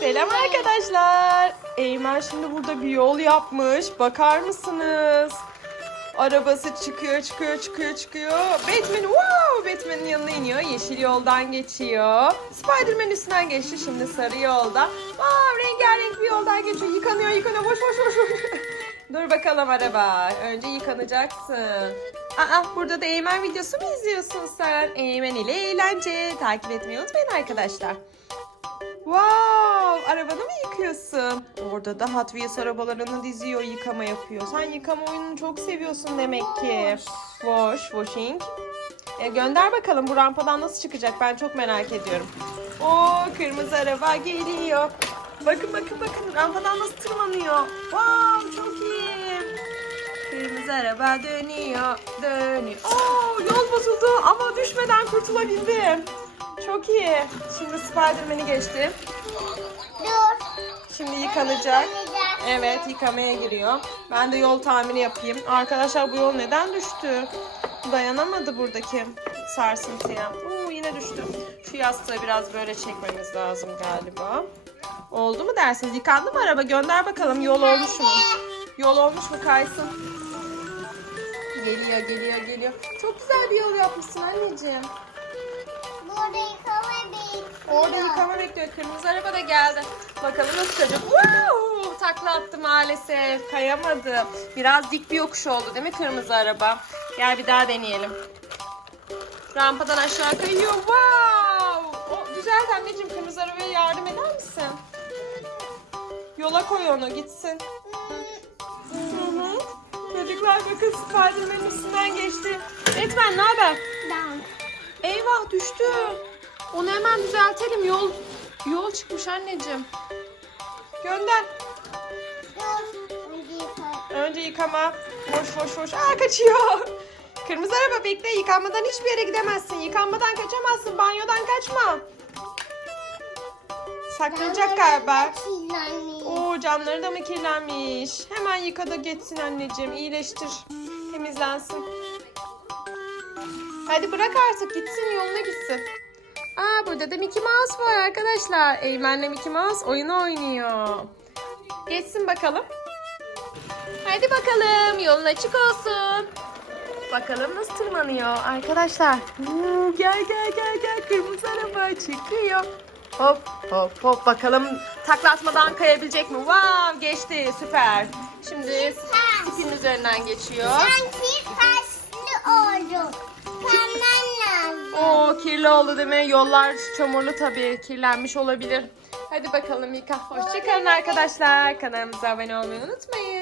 Selam arkadaşlar. Eymen şimdi burada bir yol yapmış. Bakar mısınız? Arabası çıkıyor, çıkıyor, çıkıyor, çıkıyor. Batman, wow! Batman'in yanına iniyor. Yeşil yoldan geçiyor. Spider-Man üstünden geçti. Şimdi sarı yolda. Wow! Rengarenk bir yoldan geçiyor. Yıkanıyor, yıkanıyor. Boş, boş, boş, boş. Dur bakalım araba. Önce yıkanacaksın. Aa, burada da Eymen videosu mu izliyorsun sen? Eymen ile eğlence. Takip etmeyi unutmayın arkadaşlar. Wow! Arabanı mı yıkıyorsun? Orada da Hot Wheels arabalarını diziyor, yıkama yapıyor. Sen yıkama oyununu çok seviyorsun demek ki. Wash, washing. E, gönder bakalım bu rampadan nasıl çıkacak ben çok merak ediyorum. Oo kırmızı araba geliyor. Bakın bakın bakın rampadan nasıl tırmanıyor. Wow çok iyi. Kırmızı araba dönüyor, dönüyor. Oo yol bozuldu ama düşmeden kurtulabildim. Çok iyi. Şimdi Spider-Man'i geçtim. Dur. Şimdi yıkanacak. Evet yıkamaya giriyor. Ben de yol tamiri yapayım. Arkadaşlar bu yol neden düştü? Dayanamadı buradaki sarsıntıya. Oo, yine düştü. Şu yastığı biraz böyle çekmemiz lazım galiba. Oldu mu dersiniz? Yıkandı mı araba? Gönder bakalım yol olmuş mu? Yol olmuş mu kaysın? Geliyor geliyor geliyor. Çok güzel bir yol yapmışsın anneciğim. Burada yıkama bekliyor. Orada yıkama bekliyor. Kırmızı araba da geldi. Bakalım nasıl kayacak. Wow! Takla attı maalesef. Kayamadı. Biraz dik bir yokuş oldu değil mi kırmızı araba? Gel bir daha deneyelim. Rampadan aşağı kayıyor. Wow! O, düzelt anneciğim kırmızı arabaya yardım eder misin? Yola koy onu gitsin. Hı hı. Çocuklar bakın Spiderman'in üstünden geçti. Batman ne haber? Ben. Eyvah düştü. Onu hemen düzeltelim. Yol yol çıkmış anneciğim. Gönder. Önce yıka. Önce yıkama. Boş boş boş. Aa kaçıyor. Kırmızı araba bekle. Yıkanmadan hiçbir yere gidemezsin. Yıkanmadan kaçamazsın. Banyodan kaçma. Saklanacak galiba. Oo camları da mı kirlenmiş? Hemen yıka da geçsin anneciğim. İyileştir. Temizlensin. Hadi bırak artık gitsin yoluna gitsin. Aa burada da Mickey Mouse var arkadaşlar. Eymen'le Mickey Mouse oyun oynuyor. Geçsin bakalım. Hadi bakalım yolun açık olsun. Bakalım nasıl tırmanıyor arkadaşlar. Oo, gel gel gel gel kırmızı araba çıkıyor. Hop hop hop bakalım takla atmadan kayabilecek mi? Wow geçti süper. Şimdi spin üzerinden geçiyor. Sanki taşlı oldu. Kirli oldu değil mi? Yollar çamurlu tabii. Kirlenmiş olabilir. Hadi bakalım yıka. Hoşçakalın arkadaşlar. Kanalımıza abone olmayı unutmayın.